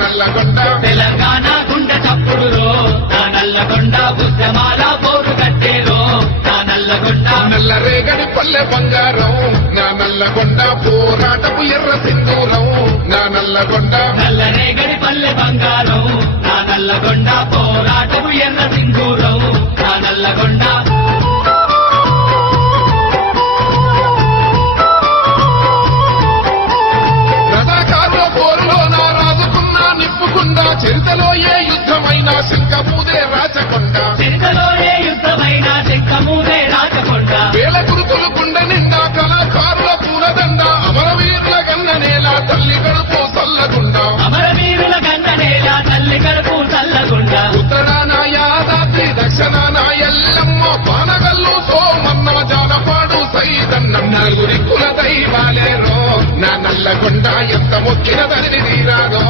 నల్లగొండ తెలంగాణ గుండె చప్పుడురో నా నల్లగొండ ఉద్యమాల పోరు కట్టేరో నా నల్లగొండ నల్లరేగడి పల్లె బంగారం నా నల్లగొండ పోరాటపు ఎర్ర సింధూరం నా నల్లగొండ నల్లరేగడి పల్లె బంగారం నా నల్లగొండ పోరాటపు ఎర్ర సింధూరం నా నల్లగొండ చరితలో ఏ యుద్ధమైనా శంఖమూదే రాచకొండ చరితలో ఏ యుద్ధమైనా శంఖమూదే రాచకొండ వేల గురుకులు గుండె నిండా కళాకారుల పూలదండ అమరవీరుల గన్ననేల తల్లి గడుపు చల్లగుండ అమరవీరుల గన్ననేల తల్లి గడుపు చల్లగుండ ఉత్తరాన యాదాద్రి దక్షిణాన ఎల్లమ్మ పానగల్లు సోమన్న జానపాడు సైదన్నం నలుగురి కుల దైవాలేరో నా నల్లగొండ ఎంత మొక్కిన తల్లి తీరారో